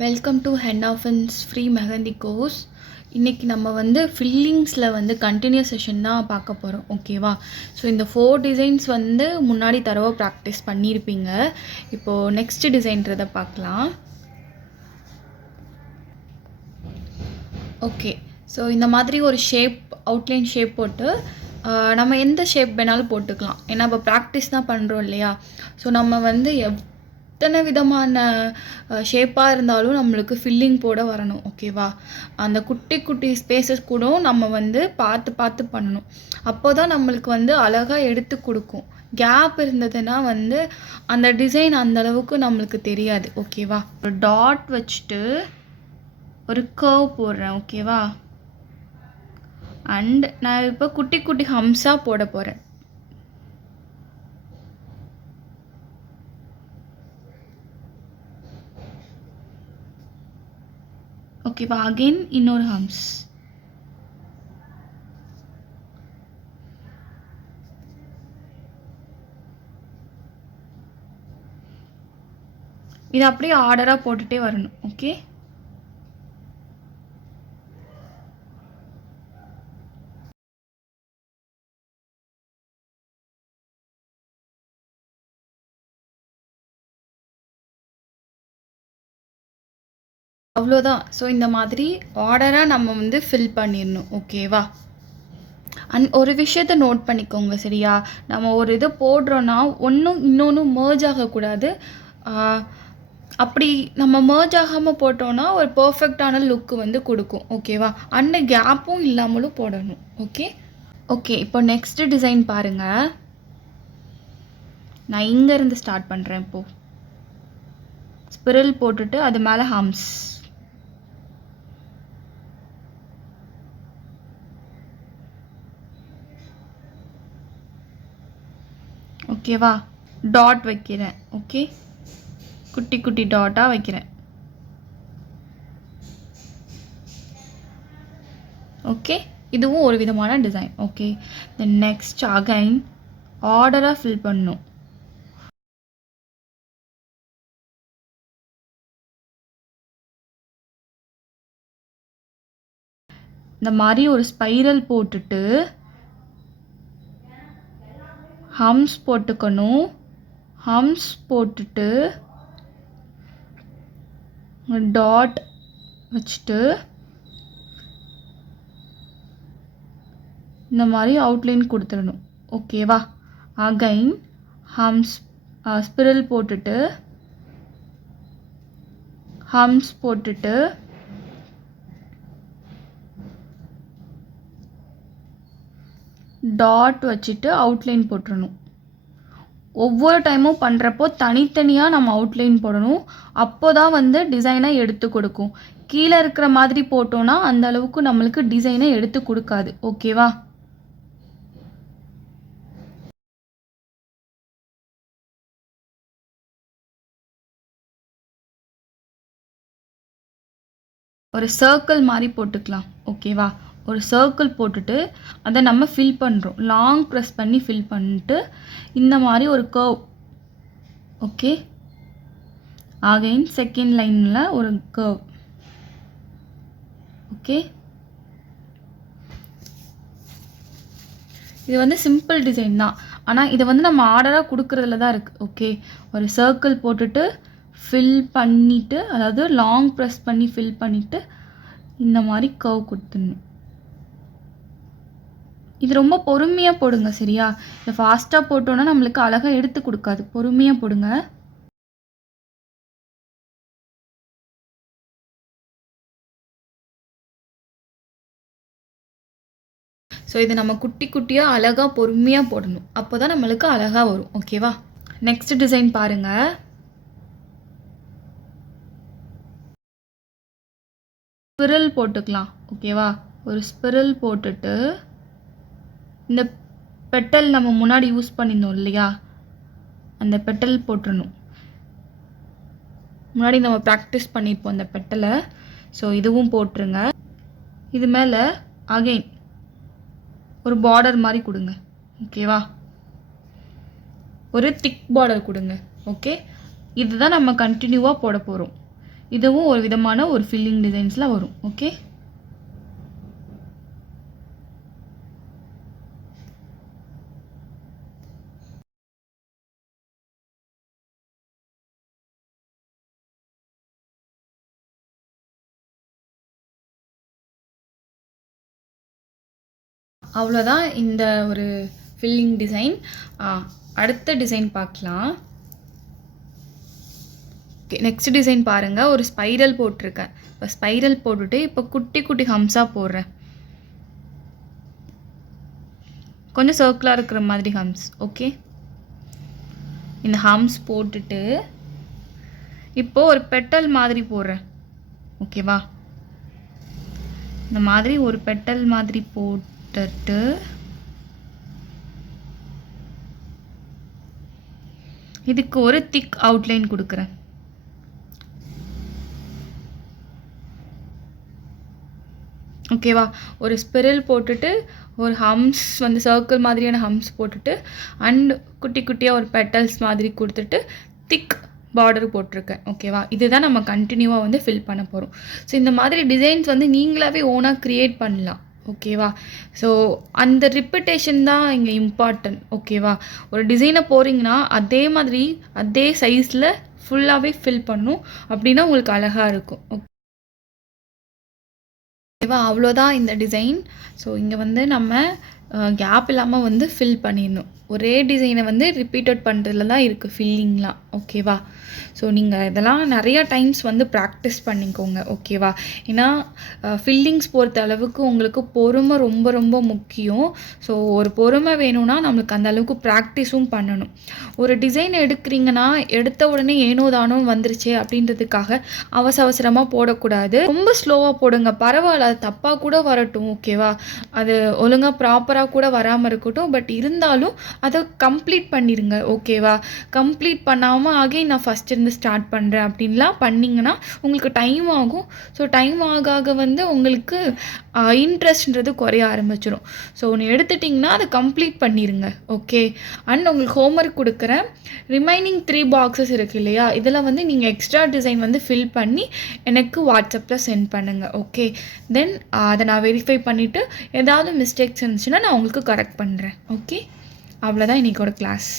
Welcome to hand of free mehndi course இன்றைக்கி நம்ம வந்து ஃபில்லிங்ஸில் வந்து கண்டினியூஸ் செஷன் தான் பார்க்க போகிறோம் ஓகேவா ஸோ இந்த ஃபோர் டிசைன்ஸ் வந்து முன்னாடி தடவை ப்ராக்டிஸ் பண்ணியிருப்பீங்க. இப்போது நெக்ஸ்ட் டிசைன்றதை பார்க்கலாம். ஓகே ஸோ இந்த மாதிரி ஒரு ஷேப் அவுட்லைன் ஷேப் போட்டு நம்ம எந்த ஷேப் வேணாலும் போட்டுக்கலாம். ஏன்னா இப்போ ப்ராக்டிஸ் தான் பண்ணுறோம் இல்லையா? ஸோ நம்ம வந்து எத்தனை விதமான ஷேப்பாக இருந்தாலும் நம்மளுக்கு ஃபில்லிங் போட வரணும் ஓகேவா அந்த குட்டி குட்டி ஸ்பேசஸ் கூட நம்ம வந்து பார்த்து பார்த்து பண்ணணும். அப்போ தான் நம்மளுக்கு வந்து அழகாக எடுத்து கொடுக்கும். கேப் இருந்ததுன்னா வந்து அந்த டிசைன் அந்த அளவுக்கு நம்மளுக்கு தெரியாது ஓகேவா ஒரு டாட் வச்சுட்டு ஒரு கர்வ் போடுறேன் ஓகேவா அண்ட் நான் இப்போ குட்டி குட்டி ஹம்ஸாக போட போகிறேன் ஓகேவா அகெயின் இன்னொரு ஹம்ஸ். இது அப்படியே ஆர்டராக போட்டுகிட்டே வரணும் ஓகே அவ்வளோதான். ஸோ இந்த மாதிரி ஆர்டராக நம்ம வந்து ஃபில் பண்ணிடணும். ஓகேவா அண்ட் ஒரு விஷயத்த நோட் பண்ணிக்கோங்க சரியா? நம்ம ஒரு இது போடுறோன்னா ஒன்றும் இன்னொன்று மேர்ஜ் ஆகக்கூடாது. அப்படி நம்ம மேர்ஜ் ஆகாமல் போட்டோன்னா ஒரு பர்ஃபெக்டான லுக்கு வந்து கொடுக்கும். ஓகேவா அண்ட் கேப்பும் இல்லாமலும் போடணும். ஓகே ஓகே இப்போ நெக்ஸ்ட் டிசைன் பாருங்கள் நான் இங்கேருந்து ஸ்டார்ட் பண்ணுறேன் இப்போது ஸ்பிரல் போட்டுட்டு அது மேலே ஹம்ஸ் ஓகேவா டாட் வைக்கிறேன். ஓகே குட்டி குட்டி டாட்டாக வைக்கிறேன். ஓகே இதுவும் ஒரு விதமான design okay then next again ஆர்டராக fill பண்ணும் இந்த மாதிரி ஒரு ஸ்பைரல் போட்டுட்டு ஹம்ஸ் போட்டுக்கணும். ஹம்ஸ் போட்டுட்டு டாட் வச்சுட்டு இந்த மாதிரி அவுட்லைன் கொடுத்துடணும். ஓகேவா அகைன் ஹம்ஸ் ஸ்பிரல் போட்டுட்டு ஹம்ஸ் போட்டுட்டு டாட் வச்சுட்டு அவுட்லைன் போட்டுறணும். ஒவ்வொரு டைமும் பண்ணுறப்போ தனித்தனியாக நம்ம அவுட்லைன் போடணும். அப்போ தான் வந்து டிசைனை எடுத்து கொடுக்கும். கீழே இருக்கிற மாதிரி போட்டோன்னா அந்த அளவுக்கு நம்மளுக்கு டிசைனை எடுத்து கொடுக்காது. ஓகேவா ஒரு சர்க்கிள் மாதிரி போட்டுக்கலாம். ஓகேவா ஒரு சர்க்கிள் போட்டுட்டு அதை நம்ம ஃபில் பண்ணுறோம் லாங் ப்ரெஸ் பண்ணி ஃபில் பண்ணிட்டு இந்த மாதிரி ஒரு கர்வ் ஓகே ஆகைன் செகண்ட் லைனில் ஒரு கர்வ் ஓகே இது வந்து சிம்பிள் டிசைன் தான். ஆனால் இதை வந்து நம்ம ஆர்டராக கொடுக்குறதுல தான் இருக்குது ஓகே ஒரு சர்க்கிள் போட்டுட்டு ஃபில் பண்ணிவிட்டு அதாவது லாங் ப்ரெஸ் பண்ணி ஃபில் பண்ணிவிட்டு இந்த மாதிரி கர்வ் கொடுத்துடணும். இது ரொம்ப பொறுமையாக போடுங்க சரியா? இதை ஃபாஸ்ட்டாக போட்டோன்னா நம்மளுக்கு அழகாக எடுத்து கொடுக்காது. பொறுமையாக போடுங்க. ஸோ இது நம்ம குட்டி குட்டியாக அழகாக பொறுமையாக போடணும். அப்போ தான் நம்மளுக்கு அழகாக வரும். ஓகேவா நெக்ஸ்ட் டிசைன் பாருங்கள் ஸ்பிரல் போட்டுக்கலாம். ஓகேவா ஒரு ஸ்பிரல் போட்டுட்டு இந்த பெட்டல் நம்ம முன்னாடி யூஸ் பண்ணியிருந்தோம் இல்லையா? அந்த பெட்டல் போட்டுடணும் முன்னாடி நம்ம ப்ராக்டிஸ் பண்ணியிருப்போம் அந்த பெட்டலை. ஸோ இதுவும் போட்டுருங்க. இது மேலே அகைன் ஒரு பார்டர் மாதிரி கொடுங்க. ஓகேவா ஒரு திக் பார்டர் கொடுங்க. ஓகே இதுதான் நம்ம கண்டினியூவாக போட போகிறோம் இதுவும் ஒரு விதமான ஒரு ஃபில்லிங் டிசைன்ஸில் வரும். ஓகே அவ்வளோதான் இந்த ஒரு ஃபில்லிங் டிசைன் அடுத்த டிசைன் பார்க்கலாம். ஓகே நெக்ஸ்ட் டிசைன் பாருங்கள் ஒரு ஸ்பைரல் போட்டிருக்கேன். இப்போ ஸ்பைரல் போட்டுட்டு இப்போ குட்டி குட்டி ஹம்ஸாக போடுறேன். கொஞ்சம் சர்க்கிளாக இருக்கிற மாதிரி ஹம்ஸ் ஓகே இந்த ஹம்ஸ் போட்டுட்டு இப்போ ஒரு பெட்டல் மாதிரி போடுறேன். ஓகேவா இந்த மாதிரி ஒரு பெட்டல் மாதிரி விட்டுட்டு இதுக்கு ஒரு திக் அவுட்லைன் கொடுக்குறேன். ஓகேவா ஒரு ஸ்பிரல் போட்டுட்டு ஒரு ஹம்ஸ் வந்து சர்க்கிள் மாதிரியான ஹம்ஸ் போட்டுட்டு அண்ட் குட்டி குட்டியாக ஒரு பெட்டல்ஸ் மாதிரி கொடுத்துட்டு திக் பார்டர் போட்டிருக்கேன். ஓகேவா இதுதான் நம்ம கண்டினியூவாக வந்து ஃபில் பண்ண போகிறோம் ஸோ இந்த மாதிரி டிசைன்ஸ் வந்து நீங்களாகவே ஓனாக க்ரியேட் பண்ணலாம். ஓகேவா ஸோ அந்த ரிப்பிட்டேஷன் தான் இங்கே இம்பார்ட்டன்ட் ஓகேவா ஒரு டிசைனை போகிறீங்கன்னா அதே மாதிரி அதே சைஸில் ஃபுல்லாகவே ஃபில் பண்ணும். அப்படின்னா உங்களுக்கு அழகாக இருக்கும். ஓகேவா அவ்வளோதான் இந்த டிசைன் ஸோ இங்கே வந்து நம்ம கேப் இல்லாமல் வந்து ஃபில் பண்ணிடணும். ஒரே டிசைனை வந்து ரிப்பீட்டட் பண்ணுறதுல தான் இருக்குது ஃபில்லிங்லாம் ஓகேவா ஸோ நீங்கள் இதெல்லாம் நிறையா டைம்ஸ் வந்து ப்ராக்டிஸ் பண்ணிக்கோங்க. ஓகேவா ஏன்னா ஃபில்லிங்ஸ் பொறுத்த அளவுக்கு உங்களுக்கு பொறுமை ரொம்ப ரொம்ப முக்கியம். ஸோ ஒரு பொறுமை வேணும்னா நம்மளுக்கு அந்த அளவுக்கு ப்ராக்டிஸும் பண்ணணும். ஒரு டிசைன் எடுக்கிறீங்கன்னா எடுத்த உடனே ஏனோ தானோ வந்துருச்சு அப்படின்றதுக்காக அவசர அவசரமாக போடக்கூடாது. ரொம்ப ஸ்லோவாக போடுங்க. பரவாயில்ல அது தப்பாக கூட வரட்டும். ஓகேவா அது ஒழுங்காக ப்ராப்பராக கூட வராமல் இருக்கட்டும். பட் இருந்தாலும் அதை கம்ப்ளீட் பண்ணிடுங்க ஓகேவா கம்ப்ளீட் பண்ணாமல் ஆகே நான் ஃபஸ்ட் இருந்து ஸ்டார்ட் பண்ணுறேன் அப்படின்லாம் பண்ணிங்கன்னா உங்களுக்கு டைம் ஆகும். ஸோ டைம் ஆக ஆக வந்து உங்களுக்கு இன்ட்ரெஸ்ட்ன்றது குறைய ஆரம்பிச்சிடும் ஸோ ஒன்று எடுத்துட்டிங்கன்னா அதை கம்ப்ளீட் பண்ணிடுங்க ஓகே அண்ட் உங்களுக்கு ஹோம்ஒர்க் கொடுக்குறேன். ரிமைனிங் த்ரீ பாக்ஸஸ் இருக்குது இல்லையா? இதில் வந்து நீங்கள் எக்ஸ்ட்ரா டிசைன் வந்து ஃபில் பண்ணி எனக்கு வாட்ஸ்அப்பில் சென்ட் பண்ணுங்கள் ஓகே தென் அதை நான் வெரிஃபை பண்ணிவிட்டு ஏதாவது மிஸ்டேக்ஸ் இருந்துச்சுன்னா நான் உங்களுக்கு கரெக்ட் பண்ணுறேன் ஓகே அவ்வளோதான் இன்றைக்கோட கிளாஸ்